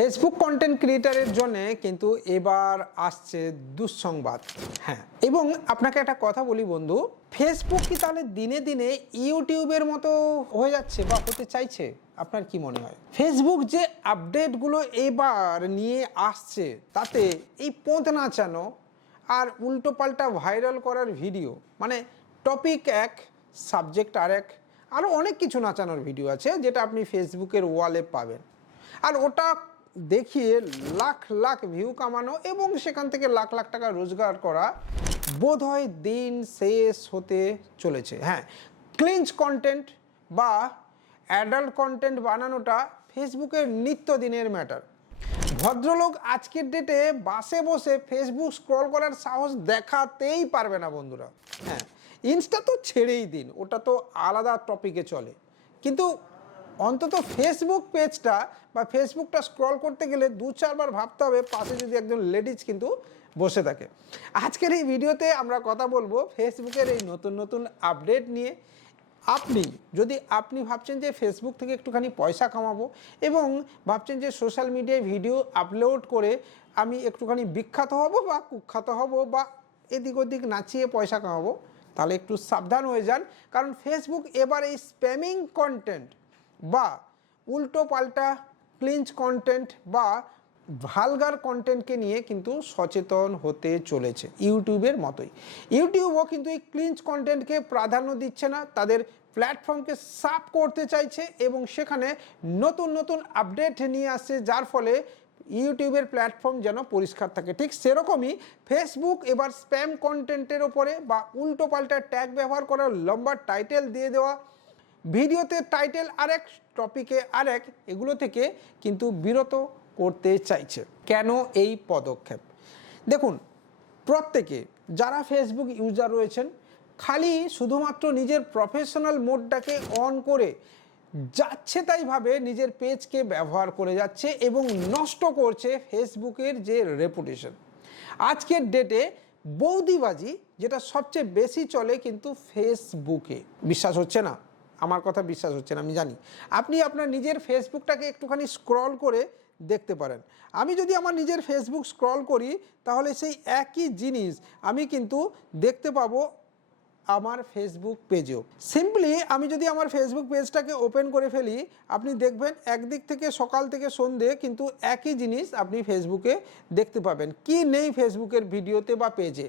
Facebook content ক্রিয়েটারের জন্য কিন্তু এবার আসছে দুঃসংবাদ। হ্যাঁ, এবং আপনাকে একটা কথা বলি বন্ধু, ফেসবুক কি তাহলে দিনে দিনে ইউটিউবের মতো হয়ে যাচ্ছে বা হতে চাইছে? আপনার কি মনে হয়? ফেসবুক যে আপডেটগুলো এবার নিয়ে আসছে তাতে এই পোঁত নাচানো আর উল্টো পাল্টা ভাইরাল করার ভিডিও, মানে টপিক এক, সাবজেক্ট আরেক, আরও অনেক কিছু নাচানোর ভিডিও আছে যেটা আপনি ফেসবুকের ওয়ালে পাবেন। আর ওটা দেখিয়ে লাখ লাখ ভিউ কামানো এবং সেখান থেকে লাখ লাখ টাকা রোজগার করা বোধহয় দিন শেষ হতে চলেছে। হ্যাঁ, ক্লিঞ্চ কন্টেন্ট বা অ্যাডাল্ট কন্টেন্ট বানানোটা ফেসবুকের নিত্যদিনের ম্যাটার। ভদ্রলোক আজকের ডেটে বাসে বসে ফেসবুক স্ক্রল করার সাহস দেখাতেই পারবে না বন্ধুরা। হ্যাঁ, ইনস্টা তো ছেড়েই দিন, ওটা তো আলাদা টপিকে চলে, কিন্তু অন্তত ফেসবুক পেজটা বা ফেসবুকটা স্ক্রল করতে গেলে দু চারবার ভাবতে হবে পাশে যদি একজন লেডিজ কিন্তু বসে থাকে। আজকের এই ভিডিওতে আমরা কথা বলবো ফেসবুকের এই নতুন নতুন আপডেট নিয়ে। আপনি ভাবছেন যে ফেসবুক থেকে একটুখানি পয়সা কামাবো এবং ভাবছেন যে সোশ্যাল মিডিয়ায় ভিডিও আপলোড করে আমি একটুখানি বিখ্যাত হব বা কুখ্যাত হব বা এদিক ওদিক নাচিয়ে পয়সা কামাবো, তাহলে একটু সাবধান হয়ে যান। কারণ ফেসবুক এবার এই স্প্যামিং কন্টেন্ট বা উল্টো পাল্টা ক্লিঞ্চ কন্টেন্ট বা ভালগার কন্টেন্টকে নিয়ে কিন্তু সচেতন হতে চলেছে ইউটিউবের মতোই। ইউটিউবও কিন্তু এই ক্লিঞ্চ কন্টেন্টকে প্রাধান্য দিচ্ছে না, তাদের প্ল্যাটফর্মকে সাফ করতে চাইছে এবং সেখানে নতুন নতুন আপডেট নিয়ে আসছে, যার ফলে ইউটিউবের প্ল্যাটফর্ম যেন পরিষ্কার থাকে। ঠিক সেরকমই ফেসবুক এবার স্প্যাম কন্টেন্টের ওপরে বা উল্টো পাল্টা ট্যাগ ব্যবহার করার লম্বা টাইটেল দিয়ে দেওয়া, ভিডিওতে টাইটেল আরেক, টপিকে আরেক, এগুলো থেকে কিন্তু বিরত করতে চাইছে। কেন এই পদক্ষেপ? দেখুন, প্রত্যেকে যারা ফেসবুক ইউজার রয়েছেন খালি শুধুমাত্র নিজের প্রফেশনাল মোডটাকে অন করে যাচ্ছে তাইভাবে নিজের পেজকে ব্যবহার করে যাচ্ছে এবং নষ্ট করছে ফেসবুকের যে রেপুটেশন। আজকের ডেটে বৌদিবাজি যেটা সবচেয়ে বেশি চলে কিন্তু ফেসবুকে। বিশ্বাস হচ্ছে না? আমার কথা বিশ্বাস হচ্ছে না, আমি জানি। আপনি আপনার নিজের ফেসবুকটাকে একটুখানি স্ক্রল করে দেখতে পারেন। আমি যদি আমার নিজের ফেসবুক স্ক্রল করি তাহলে সেই একই জিনিস আমি কিন্তু দেখতে পাবো আমার ফেসবুক পেজেও। সিম্পলি আমি যদি আমার ফেসবুক পেজটাকে ওপেন করে ফেলি, আপনি দেখবেন একদিক থেকে সকাল থেকে সন্ধে কিন্তু একই জিনিস আপনি ফেসবুকে দেখতে পাবেন। কি নেই ফেসবুকের ভিডিওতে বা পেজে,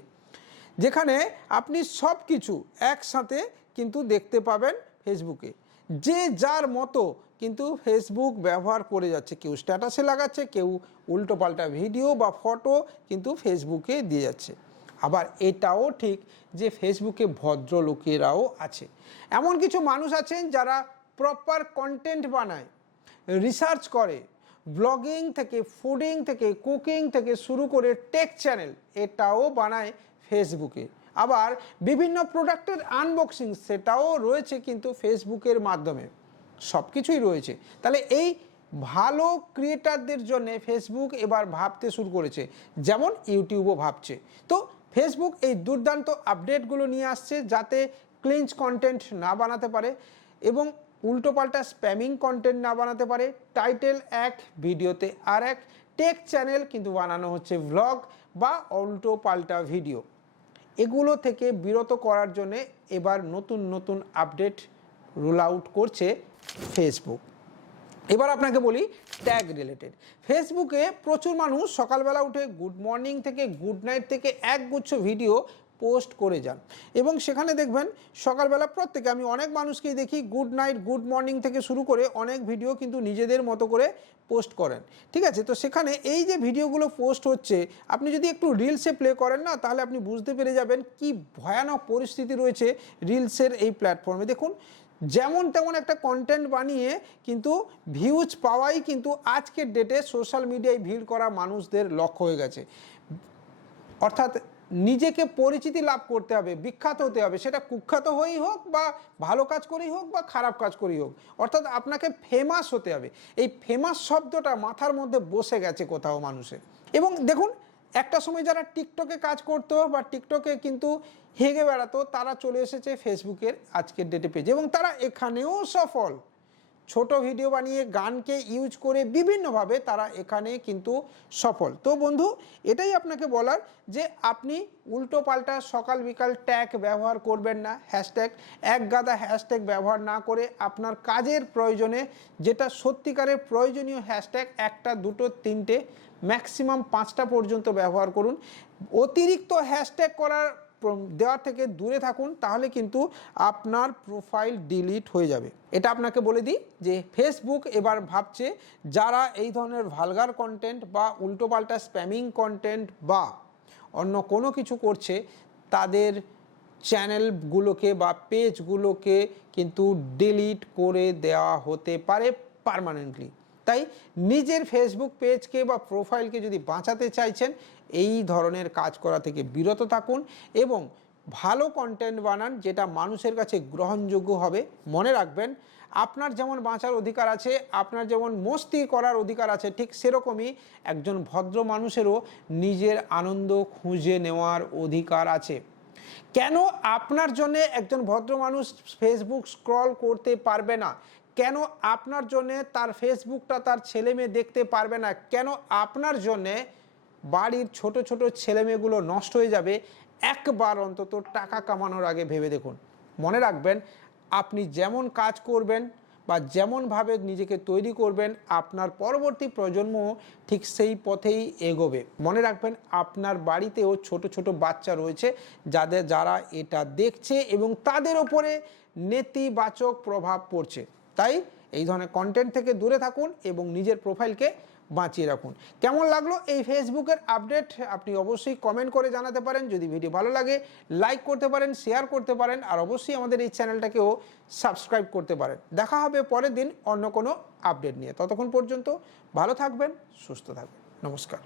যেখানে আপনি সব কিছু একসাথে কিন্তু দেখতে পাবেন ফেসবুকে। যে যার মতো কিন্তু ফেসবুক ব্যবহার করে যাচ্ছে, কেউ স্ট্যাটাসে লাগাচ্ছে, কেউ উল্টো পাল্টা ভিডিও বা ফটো কিন্তু ফেসবুকে দিয়ে যাচ্ছে। আবার এটাও ঠিক যে ফেসবুকে ভদ্রলোকেরাও আছে, এমন কিছু মানুষ আছেন যারা প্রপার কন্টেন্ট বানায়, রিসার্চ করে, ব্লগিং থেকে, ফুডিং থেকে, কুকিং থেকে শুরু করে টেক চ্যানেল এটাও বানায় ফেসবুকে। আবার বিভিন্ন প্রোডাক্টের আনবক্সিং সেটাও রয়েছে কিন্তু ফেসবুকের মাধ্যমে। সব কিছুই রয়েছে। তাহলে এই ভালো ক্রিয়েটারদের জন্য ফেসবুক এবার ভাবতে শুরু করেছে, যেমন ইউটিউবও ভাবছে। তো ফেসবুক এই দুর্দান্ত আপডেটগুলো নিয়ে আসছে যাতে ক্লিঞ্চ কন্টেন্ট না বানাতে পারে এবং উল্টোপাল্টা স্প্যামিং কন্টেন্ট না বানাতে পারে। টাইটেল এক, ভিডিওতে আর এক, টেক চ্যানেল কিন্তু বানানো হচ্ছে ভ্লগ বা উল্টো পাল্টা ভিডিও। এগুলো থেকে বিরত করার জন্যে এবার নতুন নতুন আপডেট রোল আউট করছে ফেসবুক। এবার আপনাকে বলি ট্যাগ রিলেটেড। ফেসবুকে প্রচুর মানুষ সকালবেলা উঠে গুড মর্নিং থেকে গুড নাইট থেকে একগুচ্ছ ভিডিও পোস্ট করে যান এবং সেখানে দেখবেন সকালবেলা প্রত্যেকে, আমি অনেক মানুষকেই দেখি গুড নাইট গুড মর্নিং থেকে শুরু করে অনেক ভিডিও কিন্তু নিজেদের মতো করে পোস্ট করেন। ঠিক আছে, তো সেখানে এই যে ভিডিওগুলো পোস্ট হচ্ছে, আপনি যদি একটু রিলসে প্লে করেন না, তাহলে আপনি বুঝতে পেরে যাবেন কি ভয়ানক পরিস্থিতি রয়েছে রিলসের এই প্ল্যাটফর্মে। দেখুন, যেমন তেমন একটা কন্টেন্ট বানিয়ে কিন্তু ভিউজ পাওয়াই কিন্তু আজকের ডেটে সোশ্যাল মিডিয়ায় ভিড় করা মানুষদের লক্ষ্য হয়ে গেছে। অর্থাৎ নিজেকে পরিচিতি লাভ করতে হবে, বিখ্যাত হতে হবে, সেটা কুখ্যাত হয়েই হোক বা ভালো কাজ করেই হোক বা খারাপ কাজ করেই হোক। অর্থাৎ আপনাকে ফেমাস হতে হবে। এই ফেমাস শব্দটা মাথার মধ্যে বসে গেছে কোথাও মানুষের। এবং দেখুন, একটা সময় যারা টিকটকে কাজ করতো বা টিকটকে কিন্তু হেগে বেড়াতো, তারা চলে এসেছে ফেসবুকের আজকের ডেটে পেজে এবং তারা এখানেও সফল। ছোট ভিডিও বানিয়ে গানকে ইউজ করে বিভিন্নভাবে তারা এখানে কিন্তু সফল। তো বন্ধু, এটাই আপনাকে বলার যে আপনি উল্টো পাল্টা সকাল বিকাল ট্যাগ ব্যবহার করবেন না, হ্যাশট্যাগ এক গাদা হ্যাশট্যাগ ব্যবহার না করে আপনার কাজের প্রয়োজনে যেটা সত্যিকারের প্রয়োজনীয় হ্যাশট্যাগ একটা দুটো তিনটে ম্যাক্সিমাম 5টা পর্যন্ত ব্যবহার করুন। অতিরিক্ত হ্যাশট্যাগ করার দেওয়ার থেকে দূরে থাকুন, তাহলে কিন্তু আপনার প্রোফাইল ডিলিট হয়ে যাবে। এটা আপনাকে বলে দিই যে ফেসবুক এবার ভাবছে যারা এই ধরনের ভালগার কন্টেন্ট বা উল্টোপাল্টা স্প্যামিং কন্টেন্ট বা অন্য কোনো কিছু করছে তাদের চ্যানেলগুলোকে বা পেজগুলোকে কিন্তু ডিলিট করে দেওয়া হতে পারে পার্মানেন্টলি। তাই নিজের ফেসবুক পেজকে বা প্রোফাইলকে যদি বাঁচাতে চাইছেন, এই ধরনের কাজ করা থেকে বিরত থাকুন এবং ভালো কন্টেন্ট বানান যেটা মানুষের কাছে গ্রহণযোগ্য হবে। মনে রাখবেন, আপনার যেমন বাঁচার অধিকার আছে, আপনার যেমন মস্তি করার অধিকার আছে, ঠিক সেরকমই একজন ভদ্র মানুষেরও নিজের আনন্দ খুঁজে নেওয়ার অধিকার আছে। কেন আপনার জন্য একজন ভদ্র মানুষ ফেসবুক স্ক্রল করতে পারবে না? কেন আপনার জন্যে তার ফেসবুকটা তার ছেলে মেয়ে দেখতে পারবে না? কেন আপনার জন্যে বাড়ির ছোট ছোট ছেলেমেয়েগুলো নষ্ট হয়ে যাবে? একবার অন্তত টাকা কামানোর আগে ভেবে দেখুন। মনে রাখবেন, আপনি যেমন কাজ করবেন বা যেমনভাবে নিজেকে তৈরি করবেন, আপনার পরবর্তী প্রজন্ম ঠিক সেই পথেই এগোবে। মনে রাখবেন, আপনার বাড়িতেও ছোট ছোট বাচ্চা রয়েছে যারা এটা দেখছে এবং তাদের ওপরে নেতিবাচক প্রভাব পড়ছে। তাই এই ধরনের কন্টেন্ট থেকে দূরে থাকুন এবং নিজের প্রোফাইলকে বাঁচিয়ে রাখুন। কেমন লাগলো এই ফেসবুকের আপডেট আপনি অবশ্যই কমেন্ট করে জানাতে পারেন। যদি ভিডিও ভালো লাগে লাইক করতে পারেন, শেয়ার করতে পারেন, আর অবশ্যই আমাদের এই চ্যানেলটাকেও সাবস্ক্রাইব করতে পারেন। দেখা হবে পরের দিন অন্য কোনো আপডেট নিয়ে। ততক্ষণ পর্যন্ত ভালো থাকবেন, সুস্থ থাকবেন। নমস্কার।